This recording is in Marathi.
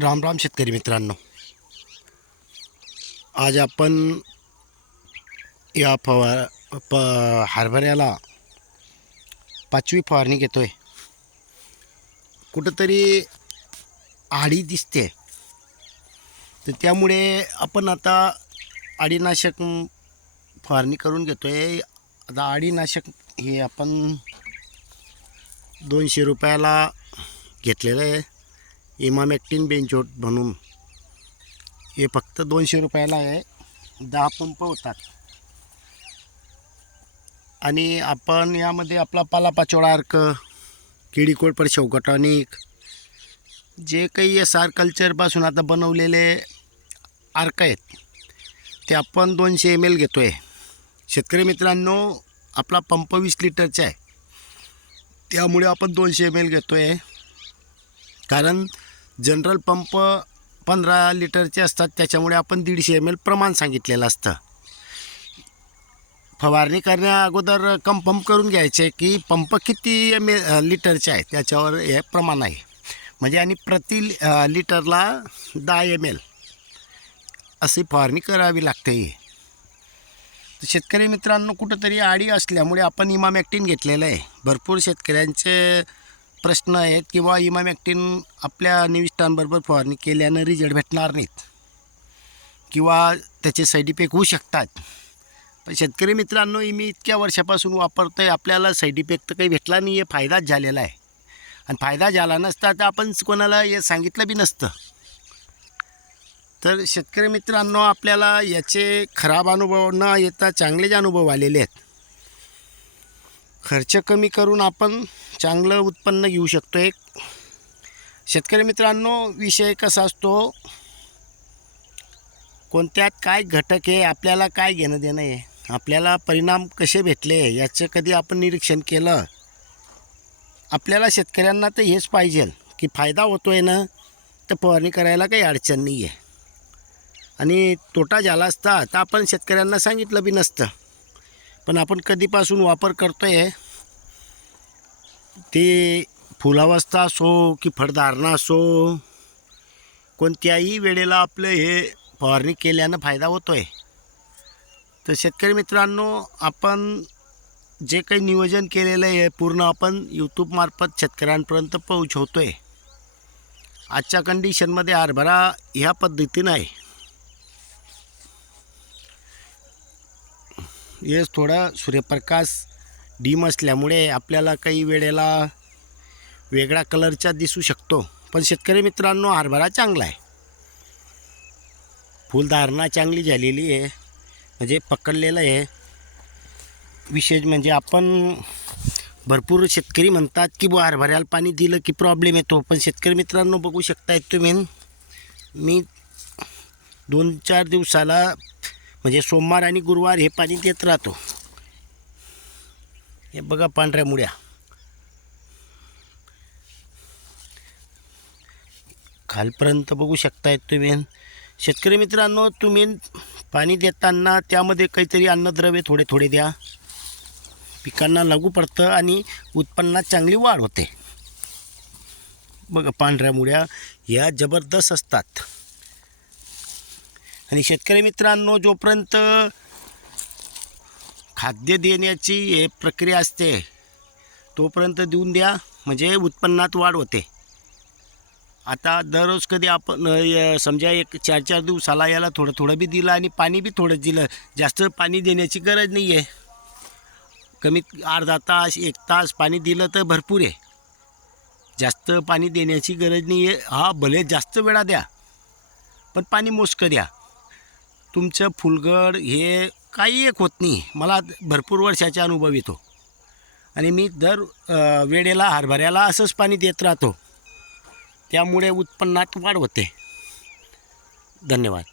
राम राम शेतकरी मित्रांनो. आज आपण या फवार प हरभऱ्याला पाचवी फवारणी घेतो आहे कुठंतरी आडी दिसते. तर त्यामुळे आपण आता आडीनाशक फवारणी करून घेतो आहे आता आडीनाशक हे आपण दोनशे रुपयाला घेतलेलं आहे. इमामॅक्टिन बेंचोट म्हणून. हे फक्त दोनशे रुपयाला आहे. दहा पंप होतात. आणि आपण यामध्ये आपला पालापाचोळा अर्क किडीकोळपड शेवकटॉनिक जे काही एस आर कल्चरपासून आता बनवलेले अर्क आहेत ते आपण दोनशे एम एल घेतो आहे शेतकरी मित्रांनो आपला पंप वीस लिटरचा आहे. त्यामुळे आपण दोनशे एम एल घेतो आहे कारण जनरल पंप पंधरा लिटरचे असतात त्याच्यामुळे आपण दीडशे एम एल प्रमाण सांगितलेलं असतं. फवारणी करण्या अगोदर कन्फर्म करून घ्यायचे की पंप किती एम एल लिटरचे आहेत त्याच्यावर हे प्रमाण आहे. म्हणजे आणि प्रति लिटरला दहा एम एल अशी फवारणी करावी लागते. शेतकरी मित्रांनो कुठंतरी आडी असल्यामुळे आपण इमामॅक्टिन घेतलेलं आहे. भरपूर शेतकऱ्यांचे प्रश्न आहेत किंवा इमामॅक्टिन आपल्या निविष्ठांबरोबर फवारणी केल्यानं रिझल्ट भेटणार नाहीत. किंवा त्याचे साईड इफेक्ट होऊ शकतात. पण शेतकरी मित्रांनो मी इतक्या वर्षापासून वापरतो आहे आपल्याला साईड इफेक्ट तर काही भेटला नाही आहे फायदाच झालेला आहे. आणि फायदा झाला नसता तर आपण कोणाला हे सांगितलं बी नसतं. तर शेतकरी मित्रांनो आपल्याला याचे खराब अनुभव न येता चांगलेच अनुभव आलेले आहेत. खर्च कमी करून आपण चांगलं उत्पन्न घेऊ शकतो. एक शेतकरी मित्रांनो विषय कसा असतो? कोणत्यात काय घटक आहे? आपल्याला काय घेणं देणं आहे? आपल्याला परिणाम कसे भेटले? याचं कधी आपण निरीक्षण केलं? आपल्याला शेतकऱ्यांना तर हेच पाहिजे की फायदा होतो आहे ना तर फवारणी करायला काही अडचण नाही आहे आणि तोटा झाला असता तर आपण शेतकऱ्यांना सांगितलं बी नसतं. पण आपण कधीपासून वापर करतो आहे ते फुलावस्था असो की फळधारणा असो कोणत्याही वेळेला आपलं हे फवारणी केल्यानं फायदा होतो आहे तर शेतकरी मित्रांनो आपण जे काही नियोजन केलेलं आहे पूर्ण आपण यूट्यूबमार्फत शेतकऱ्यांपर्यंत पोहोचवतो आहे आजच्या कंडिशनमध्ये हरभरा ह्या पद्धतीनं आहे. हे थोडा सूर्यप्रकाश डीम असल्यामुळे आपल्याला काही वेळेला वेगळा कलरचा दिसू शकतो. पण शेतकरी मित्रांनो हरभरा चांगला आहे. फुलधारणा चांगली झालेली आहे. म्हणजे पकडलेलं आहे. विशेष म्हणजे आपण भरपूर शेतकरी म्हणतात की बुवा हरभऱ्याला पाणी दिलं की प्रॉब्लेम येतो. पण शेतकरी मित्रांनो बघू शकताय तुम्ही. मी दोन चार दिवसाला म्हणजे सोमवार आणि गुरुवार हे पाणी देत राहतो. हे बघा पांढऱ्या मुळ्या. खालपर्यंत बघू शकताय तुम्ही. शेतकरी मित्रांनो तुम्ही पाणी देताना त्यामध्ये काहीतरी अन्नद्रव्य थोडे थोडे द्या. पिकांना लागू पडतं आणि उत्पन्नात चांगली वाढ होते. बघा पांढऱ्या मुळ्या ह्या जबरदस्त असतात. आणि शेतकरी मित्रांनो जोपर्यंत खाद्य देण्याची हे प्रक्रिया असते तोपर्यंत देऊन द्या म्हणजे उत्पन्नात वाढ होते. आता दररोज कधी आपण समजा एक चार चार दिवसाला याला थोडं थोडं बी दिलं आणि पाणी बी थोडं दिलं जास्त पाणी देण्याची गरज नाही आहे. कमीत अर्धा तास एक तास पाणी दिलं तर भरपूर आहे. जास्त पाणी देण्याची गरज नाही आहे. हा भले जास्त वेळा द्या पण पाणी मोजकं द्या. तुमचं फुलगड हे काही एक होत नाही. मला भरपूर वर्षाचा अनुभव येतो. आणि मी दर वेळेला हरभऱ्याला असंच पाणी देत राहतो. त्यामुळे उत्पन्नात वाढ होते. धन्यवाद.